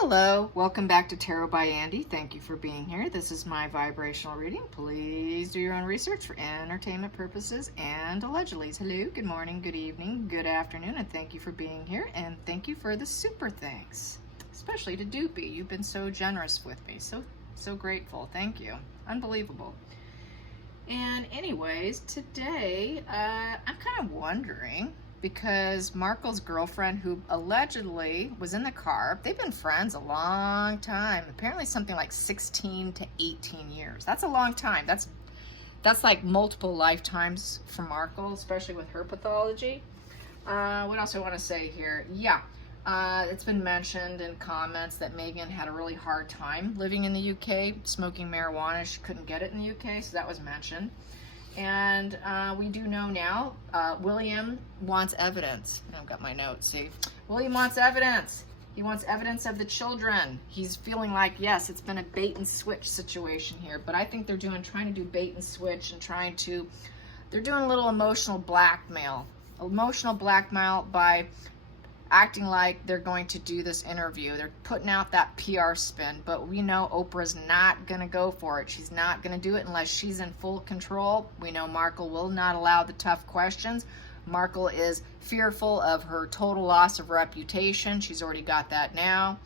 Hello, welcome back to Tarot by Andy. Thank you for being here. This is my vibrational reading. Please do your own research for entertainment purposes and allegedly. Hello, good morning, good evening, good afternoon, and thank you for being here. And thank you for the super thanks, especially to Doopy. You've been so generous with me. So grateful. Thank you. Unbelievable. And anyways, today I'm kind of wondering, because Markle's girlfriend, who allegedly was in the car, they've been friends a long time, apparently something like 16 to 18 years. That's a long time. That's like multiple lifetimes for Markle, especially with her pathology. What else I want to say here? Yeah, it's been mentioned in comments that Megan had a really hard time living in the UK, smoking marijuana. She couldn't get it in the UK, so that was mentioned. And we do know now, William wants evidence. I've got my notes, see? William wants evidence. He wants evidence of the children. He's feeling like, yes, it's been a bait and switch situation here, but I think they're trying to do bait and switch and they're doing a little emotional blackmail. Emotional blackmail by acting like they're going to do this interview. They're putting out that PR spin, but we know Oprah's not going to go for it. She's not going to do it unless she's in full control. We know Markle will not allow the tough questions. Markle is fearful of her total loss of reputation. She's already got that now.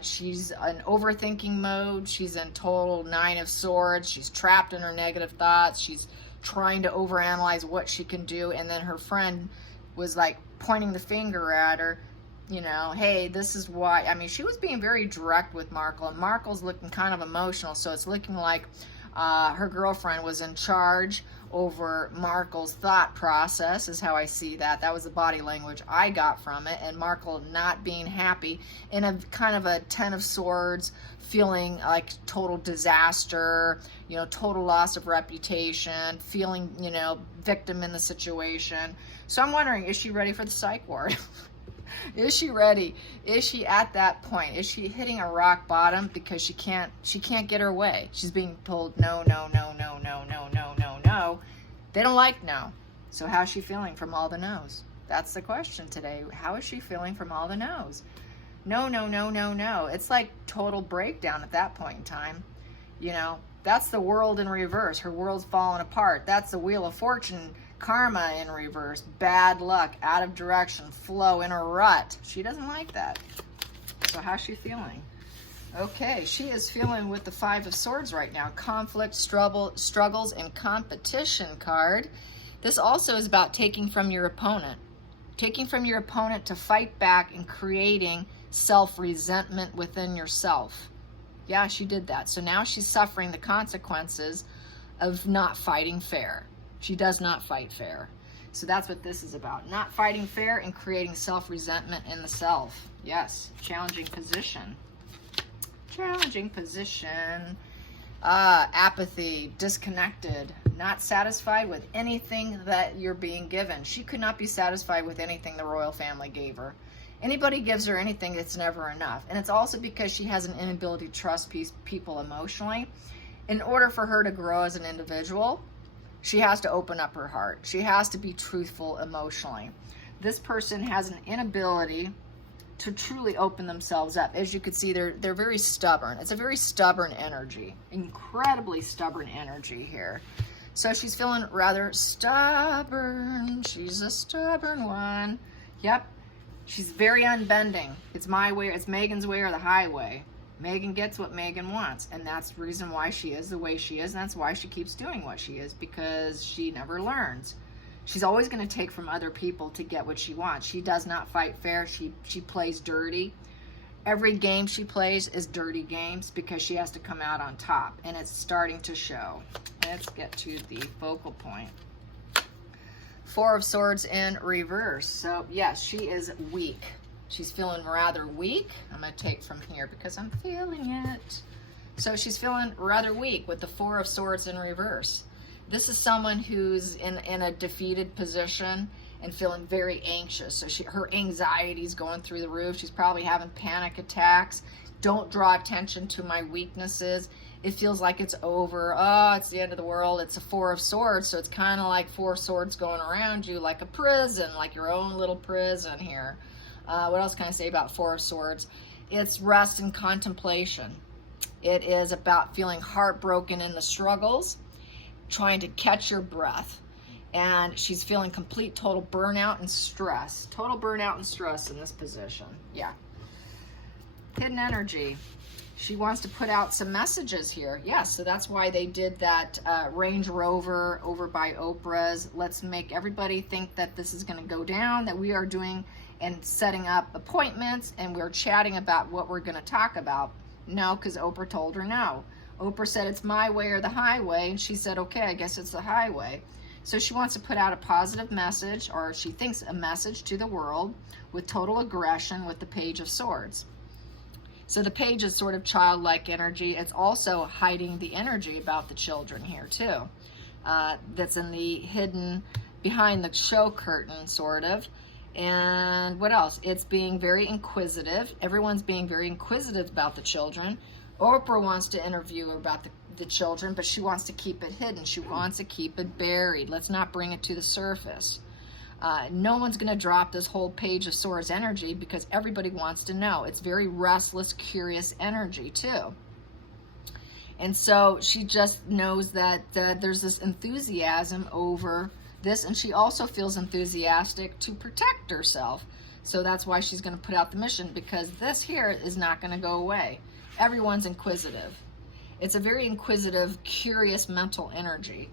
She's in overthinking mode. She's in total 9 of Swords. She's trapped in her negative thoughts. She's trying to overanalyze what she can do, and then her friend was like pointing the finger at her, you know, hey, this is why. I mean, she was being very direct with Markle, and Markle's looking kind of emotional, so it's looking like her girlfriend was in charge over Markle's thought process, is how I see that. That was the body language I got from it, and Markle not being happy in a kind of a 10 of Swords, feeling like total disaster, you know, total loss of reputation, feeling, you know, victim in the situation. So I'm wondering, is she ready for the psych ward? Is she ready? Is she at that point? Is she hitting a rock bottom because she can't get her way? She's being told no, no, no, no, no, no, no, no, no. They don't like no. So how's she feeling from all the no's? That's the question today. How is she feeling from all the no's? No, no, no, no, no. It's like total breakdown at that point in time. You know, that's the world in reverse. Her world's falling apart. That's the Wheel of Fortune, karma in reverse. Bad luck, out of direction, flow in a rut. She doesn't like that. So how's she feeling? Okay, she is feeling with the 5 of Swords right now. Conflict, struggles, and competition card. This also is about taking from your opponent. Taking from your opponent to fight back and creating self-resentment within yourself. Yeah, she did that. So now she's suffering the consequences of not fighting fair. She does not fight fair. So that's what this is about. Not fighting fair and creating self-resentment in the self. Yes, challenging position. Challenging position. Apathy, disconnected, not satisfied with anything that you're being given. She could not be satisfied with anything the royal family gave her. Anybody gives her anything, it's never enough. And it's also because she has an inability to trust people emotionally. In order for her to grow as an individual, she has to open up her heart. She has to be truthful emotionally. This person has an inability to truly open themselves up. As you can see, they're very stubborn. It's a very stubborn energy, incredibly stubborn energy here. So she's feeling rather stubborn. She's a stubborn one. Yep. She's very unbending. It's my way, it's Megan's way or the highway. Megan gets what Megan wants, and that's the reason why she is the way she is, and that's why she keeps doing what she is, because she never learns. She's always going to take from other people to get what she wants. She does not fight fair. She plays dirty. Every game she plays is dirty games because she has to come out on top, and it's starting to show. Let's get to the focal point. 4 of Swords in reverse. So yes, she is weak. She's feeling rather weak. I'm going to take from here because I'm feeling it. So she's feeling rather weak with the 4 of Swords in reverse. This is someone who's in a defeated position and feeling very anxious. So her anxiety is going through the roof. She's probably having panic attacks. Don't draw attention to my weaknesses. It feels like it's over. Oh, it's the end of the world. It's a 4 of Swords, so it's kind of like 4 swords going around you, like a prison, like your own little prison here. What else can I say about 4 of Swords? It's rest and contemplation. It is about feeling heartbroken in the struggles, trying to catch your breath. And she's feeling complete total burnout and stress. Total burnout and stress in this position. Yeah. Hidden energy. She wants to put out some messages here. Yes, so that's why they did that Range Rover over by Oprah's. Let's make everybody think that this is going to go down, that we are doing and setting up appointments, and we're chatting about what we're going to talk about. No, because Oprah told her no. Oprah said it's my way or the highway, and she said, okay, I guess it's the highway. So she wants to put out a positive message, or she thinks a message to the world with total aggression with the Page of Swords. So the Page is sort of childlike energy. It's also hiding the energy about the children here too. That's in the hidden, behind the show curtain, sort of. And what else? It's being very inquisitive. Everyone's being very inquisitive about the children. Oprah wants to interview about the children, but she wants to keep it hidden. She wants to keep it buried. Let's not bring it to the surface. No one's going to drop this whole Page of Swords energy because everybody wants to know. It's very restless, curious energy too. And so she just knows that there's this enthusiasm over this, and she also feels enthusiastic to protect herself. So that's why she's going to put out the mission, because this here is not going to go away. Everyone's inquisitive. It's a very inquisitive, curious mental energy.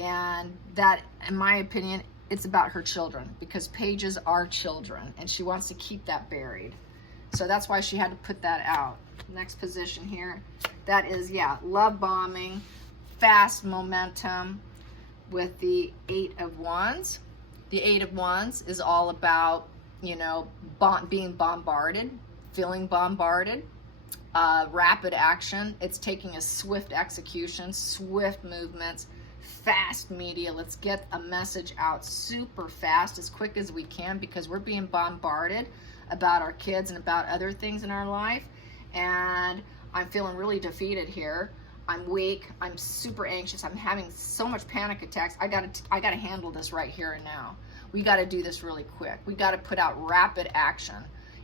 And that, in my opinion, it's about her children, because pages are children, and she wants to keep that buried. So that's why she had to put that out. Next position here, that is, yeah, love bombing, fast momentum with the 8 of Wands. The 8 of Wands is all about, you know, being bombarded, feeling bombarded. Rapid action. It's taking a swift execution, swift movements, fast media. Let's get a message out super fast, as quick as we can, because we're being bombarded about our kids and about other things in our life. And I'm feeling really defeated here. I'm weak. I'm super anxious. I'm having so much panic attacks. I gotta handle this right here and now. We got to do this really quick. We got to put out rapid action.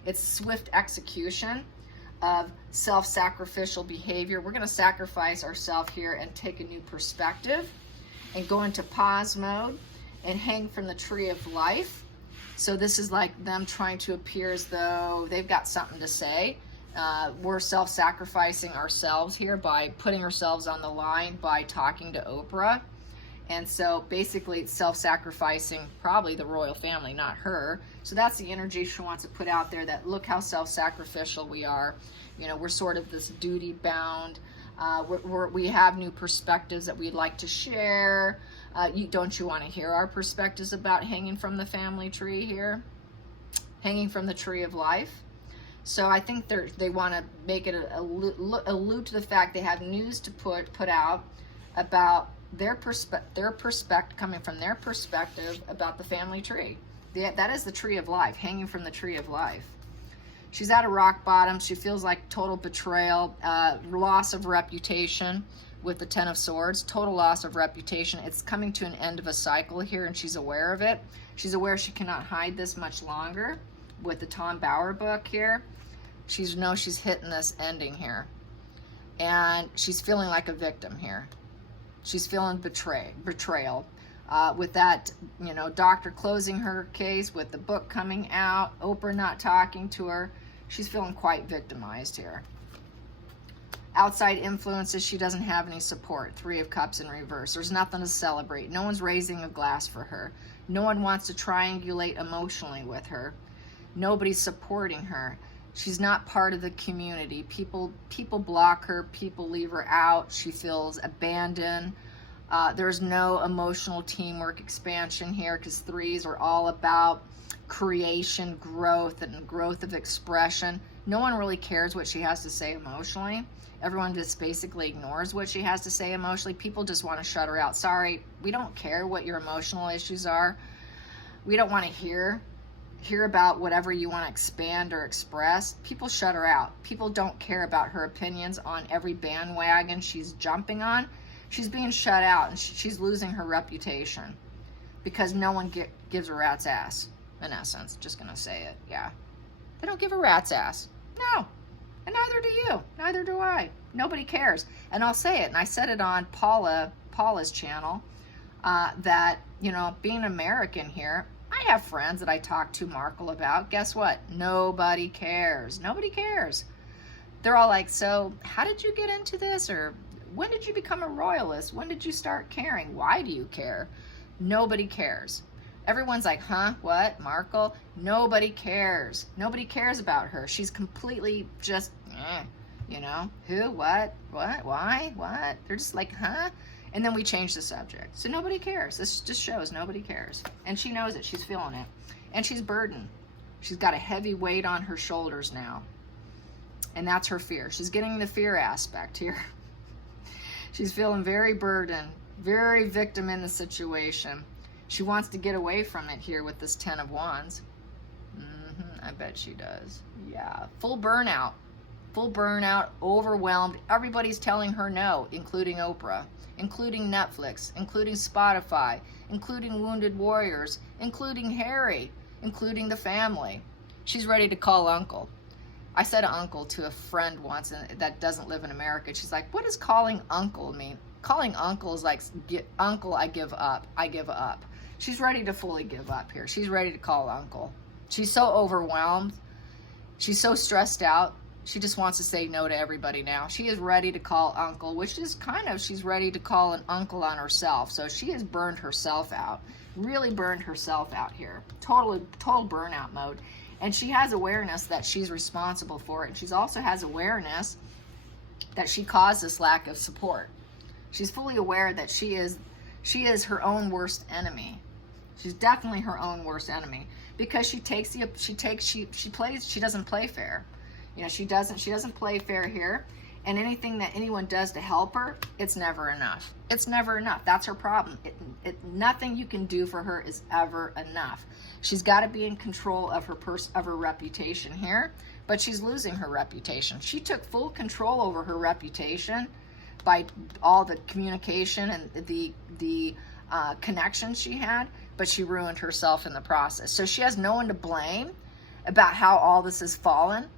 It's swift execution of self-sacrificial behavior. We're going to sacrifice ourselves here and take a new perspective and go into pause mode and hang from the tree of life. So this is like them trying to appear as though they've got something to say. We're self-sacrificing ourselves here by putting ourselves on the line by talking to Oprah. And so basically it's self-sacrificing probably the royal family, not her. So that's the energy she wants to put out there, that look how self-sacrificial we are. You know, we're sort of this duty-bound. We have new perspectives that we'd like to share. Don't you want to hear our perspectives about hanging from the family tree here? Hanging from the tree of life. So I think they want to make it allude to the fact they have news to put out about their perspective, coming from their perspective about the family tree. That is the tree of life, hanging from the tree of life. She's at a rock bottom. She feels like total betrayal, loss of reputation with the 10 of Swords, total loss of reputation. It's coming to an end of a cycle here, and she's aware of it. She's aware she cannot hide this much longer with the Tom Bauer book here. She's hitting this ending here. And she's feeling like a victim here. She's feeling betrayal. With that, you know, doctor closing her case, with the book coming out, Oprah not talking to her, she's feeling quite victimized here. Outside influences, she doesn't have any support. 3 of Cups in reverse. There's nothing to celebrate. No one's raising a glass for her. No one wants to triangulate emotionally with her. Nobody's supporting her. She's not part of the community. People block her. People leave her out. She feels abandoned. There's no emotional teamwork expansion here, because 3s are all about creation, growth, and growth of expression. No one really cares what she has to say emotionally. Everyone just basically ignores what she has to say emotionally. People just want to shut her out. Sorry, we don't care what your emotional issues are. We don't want to hear about whatever you want to expand or express. People shut her out. People don't care about her opinions on every bandwagon she's jumping on. She's being shut out, and she's losing her reputation because no one gives a rat's ass, in essence. Just gonna say it, yeah. They don't give a rat's ass. No, And neither do you. Neither do I. Nobody cares. And I'll say it, and I said it on Paula's channel, that, you know, being American here, I have friends that I talk to Markle about. Guess what? Nobody cares. Nobody cares. They're all like, so how did you get into this? Or when did you become a royalist? When did you start caring? Why do you care? Nobody cares. Everyone's like, huh? What? Markle? Nobody cares. Nobody cares about her. She's completely just, you know, who, what, why, what? They're just like, huh? And then we change the subject. So nobody cares. This just shows nobody cares. And she knows it. She's feeling it. And she's burdened. She's got a heavy weight on her shoulders now. And that's her fear. She's getting the fear aspect here. She's feeling very burdened, very victim in the situation. She wants to get away from it here with this 10 of Wands. I bet she does. Yeah, full burnout. Full burnout, overwhelmed. Everybody's telling her no, including Oprah, including Netflix, including Spotify, including Wounded Warriors, including Harry, including the family. She's ready to call uncle. I said uncle to a friend once that doesn't live in America. She's like, what does calling uncle mean? Calling uncle is like, uncle, I give up. I give up. She's ready to fully give up here. She's ready to call uncle. She's so overwhelmed. She's so stressed out. She just wants to say no to everybody now. She is ready to call uncle, which is kind of, she's ready to call an uncle on herself. So she has burned herself out, really burned herself out here. Total burnout mode. And she has awareness that she's responsible for it. And she also has awareness that she caused this lack of support. She's fully aware that she is her own worst enemy. She's definitely her own worst enemy because she doesn't play fair. You know, she doesn't play fair here, and anything that anyone does to help her, it's never enough. It's never enough. That's her problem. Nothing you can do for her is ever enough. She's got to be in control of her reputation here, but she's losing her reputation. She took full control over her reputation by all the communication and the connections she had, but she ruined herself in the process. So she has no one to blame about how all this has fallen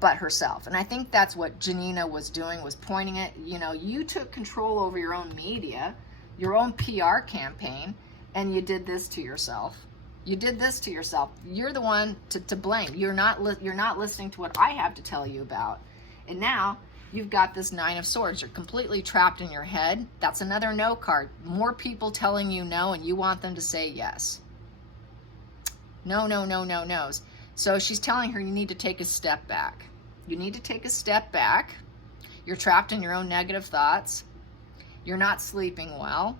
but herself. And I think that's what Janina was doing, was pointing it, you know, you took control over your own media, your own PR campaign, and you did this to yourself. You did this to yourself. You're the one to blame. You're not listening to what I have to tell you about. And now you've got this 9 of Swords. You're completely trapped in your head. That's another no card. More people telling you no, and you want them to say yes. No, no, no, no, no's. So she's telling her you need to take a step back. You need to take a step back. You're trapped in your own negative thoughts. You're not sleeping well.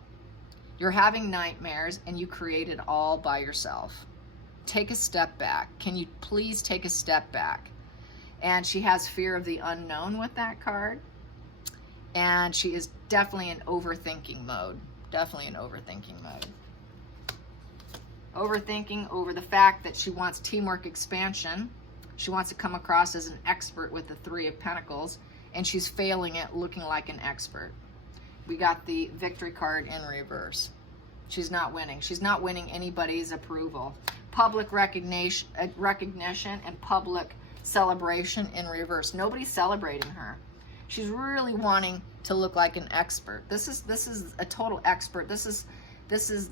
You're having nightmares, and you create it all by yourself. Take a step back. Can you please take a step back? And she has fear of the unknown with that card. And she is definitely in overthinking mode. Definitely in overthinking mode. Overthinking over the fact that she wants teamwork expansion. She wants to come across as an expert with the 3 of Pentacles, and she's failing at looking like an expert. We got the Victory card in reverse. She's not winning. She's not winning anybody's approval. Public recognition and public celebration in reverse. Nobody's celebrating her. She's really wanting to look like an expert. This is a total expert. This is,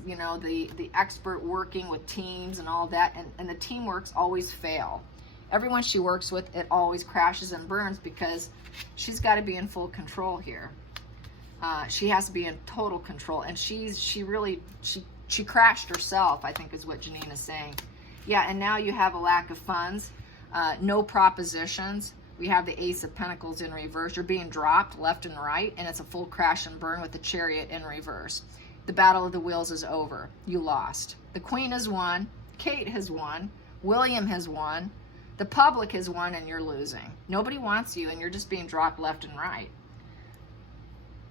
you know, the expert working with teams and all that, and the teamworks always fail. Everyone she works with, it always crashes and burns because she's got to be in full control here. She has to be in total control, and she crashed herself, I think is what Janina's saying. Yeah, and now you have a lack of funds, no propositions. We have the Ace of Pentacles in reverse. You're being dropped left and right, and it's a full crash and burn with the Chariot in reverse. The battle of the wheels is over. You lost. The Queen has won. Kate has won. William has won. The public has won, and you're losing. Nobody wants you, and you're just being dropped left and right.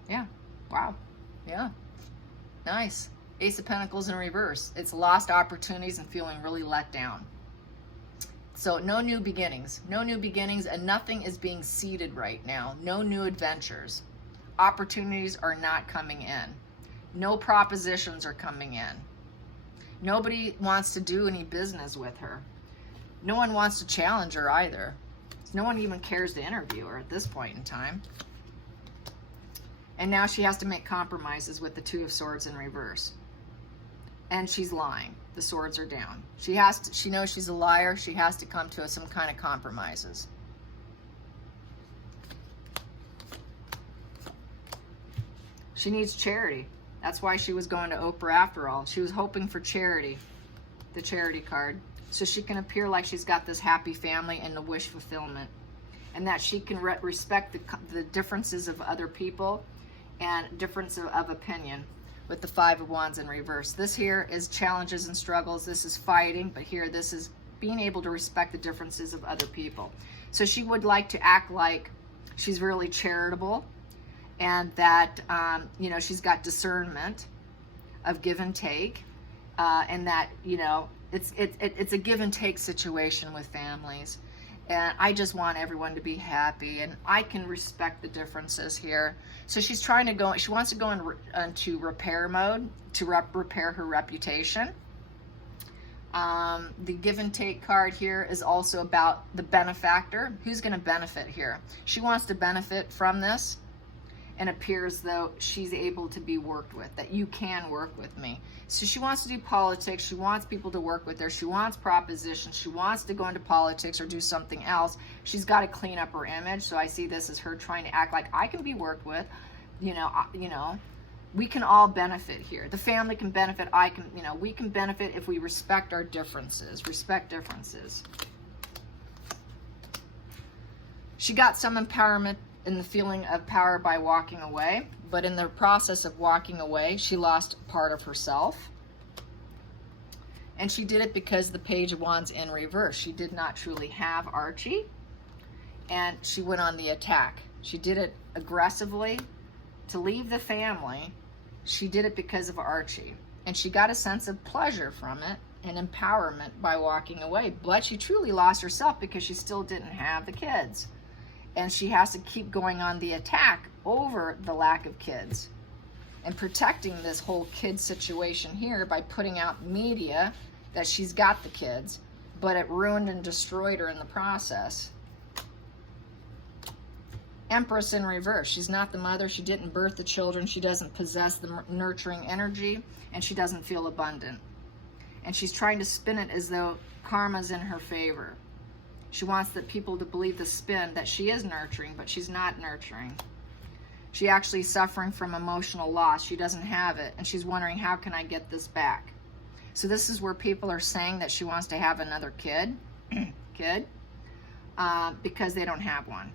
Yeah. Wow. Yeah. Nice. Ace of Pentacles in reverse. It's lost opportunities and feeling really let down. So no new beginnings. No new beginnings, and nothing is being seeded right now. No new adventures. Opportunities are not coming in. No propositions are coming in. Nobody wants to do any business with her. No one wants to challenge her either. No one even cares to interview her at this point in time. And now she has to make compromises with the Two of Swords in reverse. And she's lying. The swords are down. She knows she's a liar. She has to come to some kind of compromises. She needs charity. That's why she was going to Oprah after all. She was hoping for charity, the charity card, so she can appear like she's got this happy family and the wish fulfillment, and that she can respect the differences of other people and difference of opinion with the Five of Wands in reverse. This here is challenges and struggles. This is fighting, but here this is being able to respect the differences of other people. So she would like to act like she's really charitable, and that you know, she's got discernment of give and take, and that, you know, it's a give and take situation with families. And I just want everyone to be happy, and I can respect the differences here. So she's trying to go, she wants to go into repair mode to repair her reputation. The give and take card here is also about the benefactor. Who's going to benefit here? She wants to benefit from this, and appears though she's able to be worked with, that you can work with me. So she wants to do politics. She wants people to work with her. She wants propositions. She wants to go into politics or do something else. She's got to clean up her image. So I see this as her trying to act like I can be worked with. You know, we can all benefit here. The family can benefit. I can, you know, we can benefit if we respect our differences. Respect differences. She got some empowerment in the feeling of power by walking away, but in the process of walking away, she lost part of herself. And she did it because the Page of Wands in reverse. She did not truly have Archie, and she went on the attack. She did it aggressively to leave the family. She did it because of Archie, and she got a sense of pleasure from it and empowerment by walking away. But she truly lost herself because she still didn't have the kids. And she has to keep going on the attack over the lack of kids and protecting this whole kid situation here by putting out media that she's got the kids, but it ruined and destroyed her in the process. Empress in reverse. She's not the mother. She didn't birth the children. She doesn't possess the nurturing energy, and she doesn't feel abundant. And she's trying to spin it as though karma's in her favor. She wants the people to believe the spin that she is nurturing, but she's not nurturing. She actually is suffering from emotional loss. She doesn't have it, and she's wondering, how can I get this back? So this is where people are saying that she wants to have another kid, because they don't have one.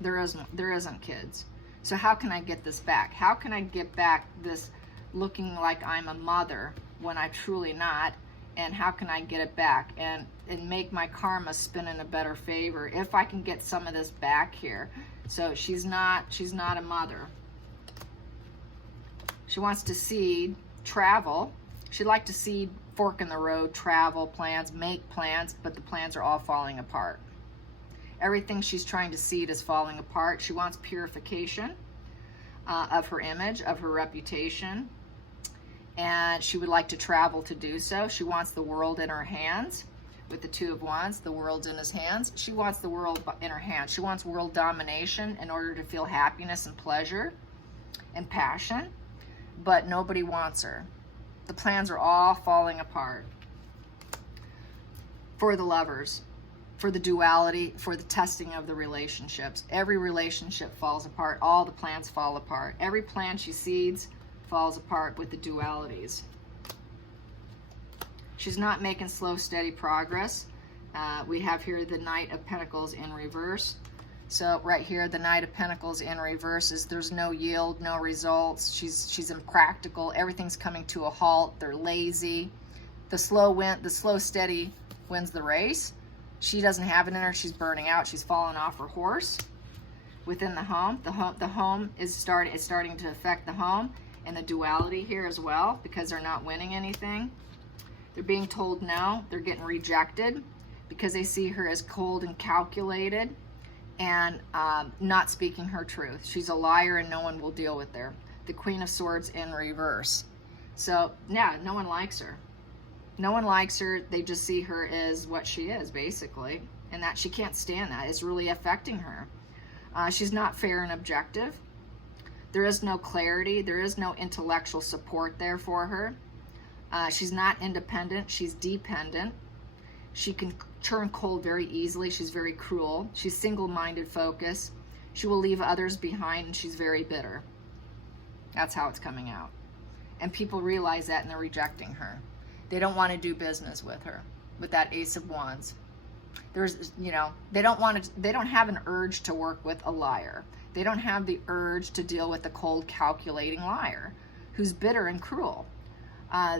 There isn't kids. So how can I get this back? How can I get back this looking like I'm a mother when I'm truly not? And how can I get it back and make my karma spin in a better favor if I can get some of this back here? So she's not a mother. She wants to seed, travel. She'd like to seed, fork in the road, travel plans, make plans, but the plans are all falling apart. Everything she's trying to seed is falling apart. She wants purification of her image, of her reputation. And she would like to travel to do so. She wants the world in her hands. With the Two of Wands, the world's in his hands. She wants the world in her hands. She wants world domination in order to feel happiness and pleasure and passion. But nobody wants her. The plans are all falling apart. For the lovers, for the duality, for the testing of the relationships. Every relationship falls apart. All the plans fall apart. Every plan she seeds falls apart with the dualities. She's not making slow, steady progress. We have here the Knight of Pentacles in reverse. So right here, the Knight of Pentacles in reverse is there's no yield, no results. She's impractical. Everything's coming to a halt. They're lazy. The slow, steady wins the race. She doesn't have it in her. She's burning out. She's falling off her horse. Within the home, the home is starting to affect the home. And the duality here as well, because they're not winning anything. They're being told no. They're getting rejected because they see her as cold and calculated and not speaking her truth. She's a liar and no one will deal with her. The Queen of Swords in reverse. So, yeah, no one likes her. No one likes her. They just see her as what she is, basically. and that she can't stand that. It's really affecting her. She's not fair and objective. There is no clarity. There is no intellectual support there for her. She's not independent. She's dependent. She can turn cold very easily. She's very cruel. She's single-minded focus. She will leave others behind, and she's very bitter. That's how it's coming out. And people realize that, and they're rejecting her. They don't want to do business with her, with that Ace of Wands. There's, you know, they don't have an urge to work with a liar. They don't have the urge to deal with a cold, calculating liar who's bitter and cruel.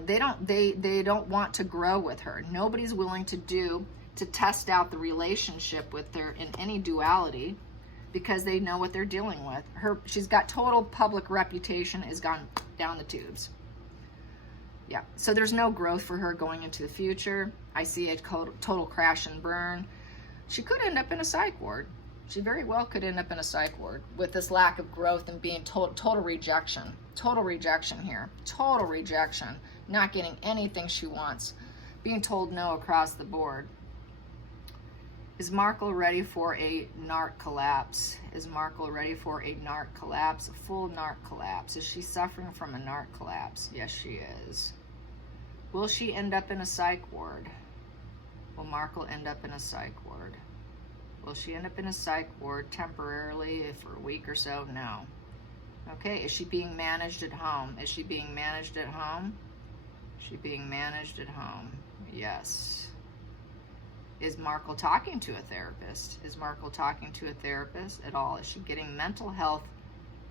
They don't want to grow with her. Nobody's willing to test out the relationship with her in any duality, because they know what they're dealing with. She's got total public reputation, has gone down the tubes. Yeah, so there's no growth for her going into the future. I see a total crash and burn. She could end up in a psych ward. She very well could end up in a psych ward with this lack of growth and being total rejection. Total rejection here. Total rejection. Not getting anything she wants. Being told no across the board. Is Markle ready for a narc collapse? Is Markle ready for a narc collapse? A full narc collapse. Is she suffering from a narc collapse? Yes, she is. Will she end up in a psych ward? Will Markle end up in a psych ward? Will she end up in a psych ward temporarily for a week or so? No. Okay, is she being managed at home? Is she being managed at home? Is she being managed at home? Yes. Is Markle talking to a therapist? Is Markle talking to a therapist at all? Is she getting mental health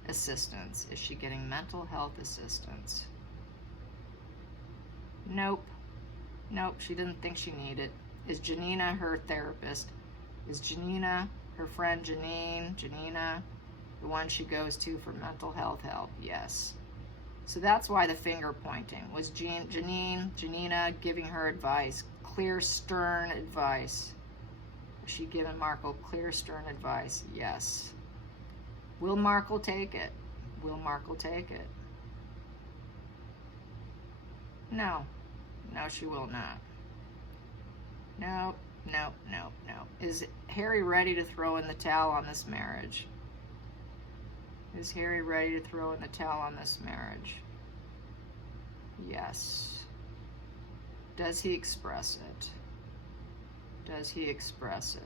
assistance? Is she getting mental health assistance? Nope. Nope, she didn't think she needed. Is Janina her therapist? Is Janina, her friend Janina, the one she goes to for mental health help? Yes. So that's why the finger pointing. Was Janina giving her advice? Clear, stern advice. Was she giving Markle clear, stern advice? Yes. Will Markle take it? Will Markle take it? No. No, she will not. No, no, no, no. Is Harry ready to throw in the towel on this marriage? Is Harry ready to throw in the towel on this marriage? Yes. Does he express it? Does he express it?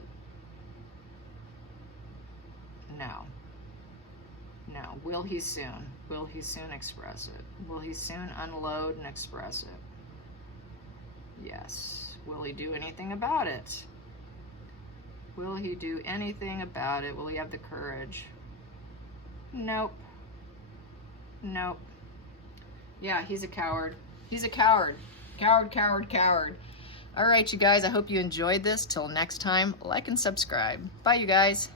No. No. Will he soon? Will he soon express it? Will he soon unload and express it? Yes. Will he do anything about it? Will he do anything about it? Will he have the courage? Nope. Nope. Yeah, he's a coward. He's a coward. Coward, coward, coward. All right, you guys, I hope you enjoyed this. Till next time, like and subscribe. Bye, you guys.